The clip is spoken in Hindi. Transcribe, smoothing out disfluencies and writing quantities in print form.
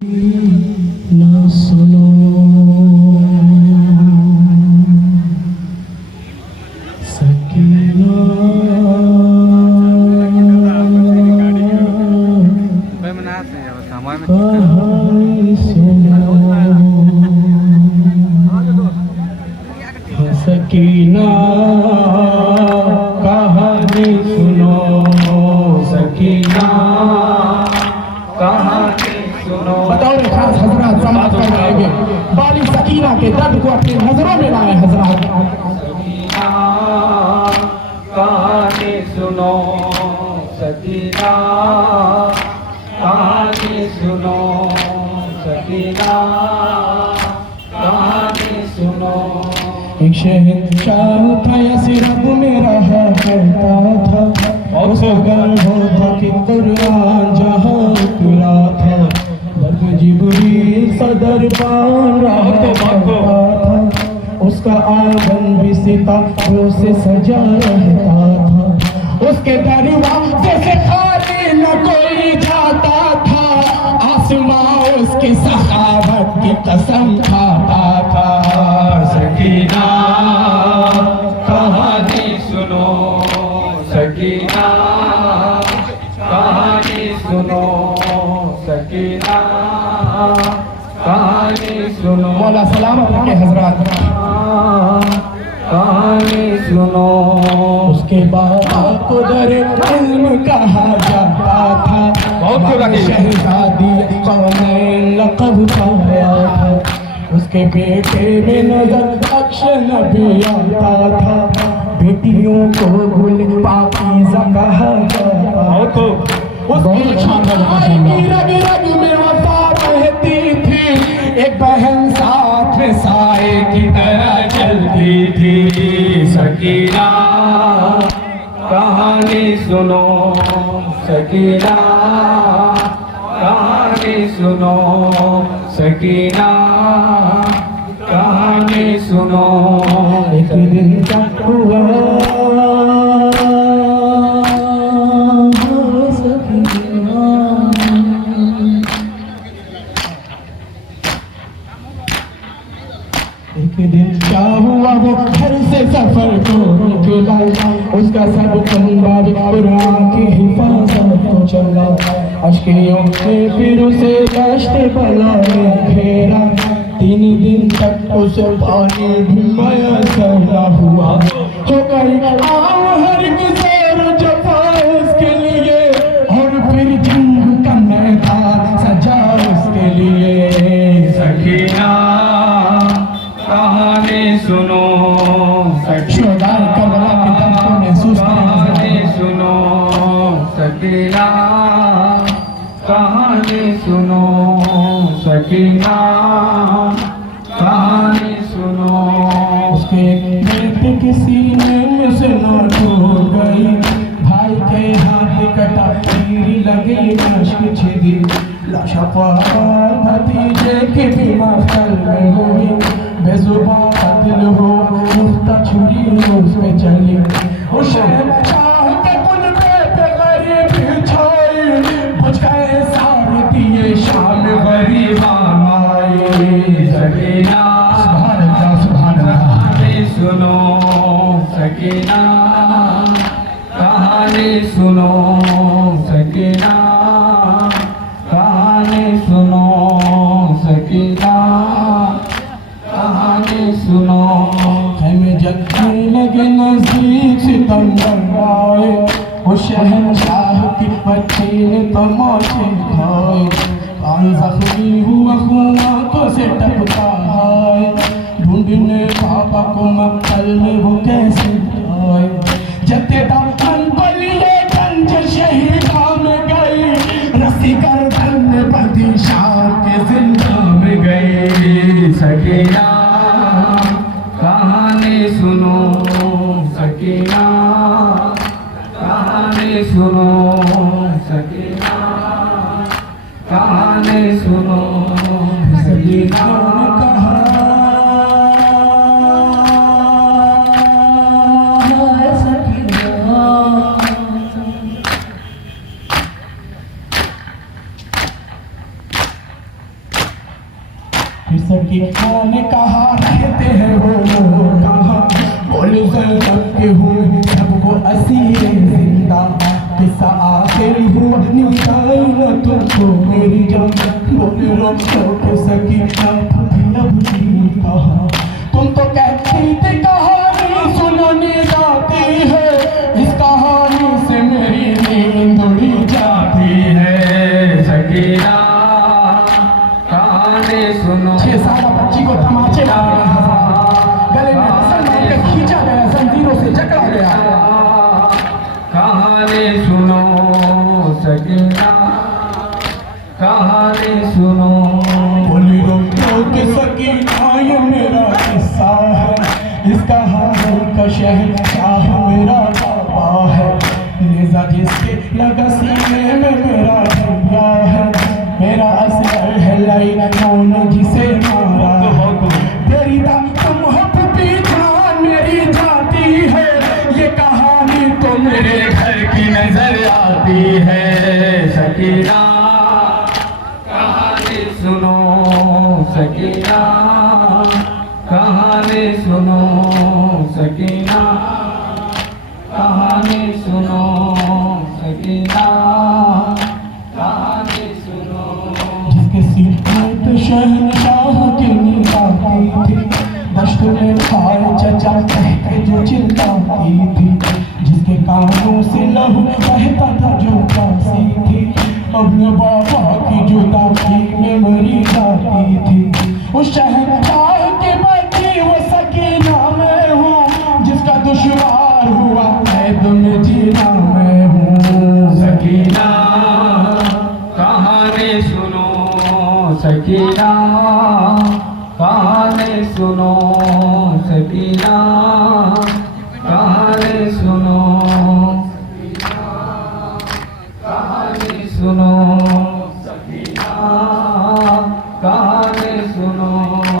ना सुनो सकीना कहानी सुनो सकीना कहानी सुनो सकीना कहानी बतौर खास हजरत समाज कर जाएंगे बाली सकीना के दर्द को अपनी नजरों में लाए हजरत। कहानी सुनो सकीना कहानी सुनो सकीना कहानी सुनो। एक शहंशाह था या सिरब में रहा करता था और सगन होता कि कुरान जहां उतरा था जिब्रील सदर पान रहा करता था उसका आंगन भी सितारों से सजा रहता था उसके दरवाजे से खाली न कोई जाता था आसमां उसकी सखावत की कसम खाता था। सकीना कहानी सुनो सकीना कहानी सुनो सकीना कहानी सुनो। मौला सलामत के हजरत कहानी सुनो। उसके बाद को दर इल्म कहा जाता था शहजादी कौनैन लक़ब पाया था उसके बेटे में नजर अक्ष नबी आता था बेटियों को गुल पाकीज़ा कहा जाता था उसकी रग रग में वफा रहती थी एक बहन साथ में साए की तरह चलती थी। सकीना कहानी सुनो सकीना कहानी सुनो सकीना कहानी सुनो। एक दिन तक हुआ क्या हुआ वो घर से सफर को निकला उसका सब खंबार कुरान की हिफाजत को चला अश्कियों से फिर उसे दश्त बला में घेरा 3 दिन तक उसे पानी भी मैसर न हुआ हो गई हर गुज़र जफा उसके लिए और फिर जंग का मैदान सजा उसके लिए। सकीना कहानी सुनो सकीना कहानी सुनो सकीना कहानी सुनो सकीना कहानी सुनो। उसके बेटे के सीने में से ना टूट गई भाई के हाथ कटा तीर लगी मश्क छिदी लाशा भतीजे की भी महफिल में हुई बेजुबान कत्ल हो मुफ्ता छुरी उसमें चली उस शहंशाह के कुल्बे पे गरीबी छाई बुझ गए सारे दिए शाम गरीबा आई। सकीना सुभान अल्लाह कहानी सुनो सकीना कहानी सुनो सकीना कहानी सुनो सकीना कहानी सुनो। हमें जगने लगे नजदीक सितंबर आए वो शहंशाह की बच्ची ने तमाशे खाए कान जख्मी हुआ खून आंखों से टपका है ढूंढने पापा को मक्तल में वो कैसे आए जत्थेदार को लिए गंज शहीदा में गई रस्सी गर्दन में बंधी शाम के जिंदा में गई। सकीना कहानी सुनो सकीना कहानी सुनो सकीना कहानी सुनो सकीना कहा फिर सकीना ने कहा रहते हैं वो लोग कहाँ, बोले ज़ैनब के हुए सबको असीर जिंदा, किस्सा आखिर हुआ निकाई न तुमको मेरी जान, बोले रोको के सकीना थी अब जी कहाँ, तुम तो कहती थी कहानी सुनाने जाती है, इस कहानी से मेरी नींद उड़ी जाती है। सकीना कहानी सुनो। 6 साल बच्ची को तमाचे मारे गले में रस्सा मार के खींचा गया, जंजीरों से जकड़ा गया। कहानी सुनो सकीना, कहानी सुनो। बोली रोको के सकीना ये मेरा किस्सा है, इस कहानी का शहंशाह मेरा पापा है, नेज़ा जिसके लगा सीने में मेरा भैया है, मेरा असर है लाई कौन जिसे मारा है, तेरी दाम तुम हो पीछा मेरी जाती है, ये कहानी तो मेरे घर की नजर आती है। सकीना कहानी सुनो, सकीना कहानी सुनो, सकीना कहानी सुनो, सकीना कहानी सुनो। जिसके सीने पे शहंशाह की नींद आती थी, दश्त में खाए चचा कह के जो चिल्लाती थी, जिसके कानों से लहू बहता था जो कासी थी, अपने बाबा की जुदाई में मरी जाती थी, उस शहंशाह के बच्ची वो सकीना मैं हूँ, जिसका दुश्वार हुआ कैद में जीना मैं हूँ। सकीना कहानी सुनो, सकीना कहानी सुनो, सकीना कहानी सुनो, कहानी सुनो, सकीना कहानी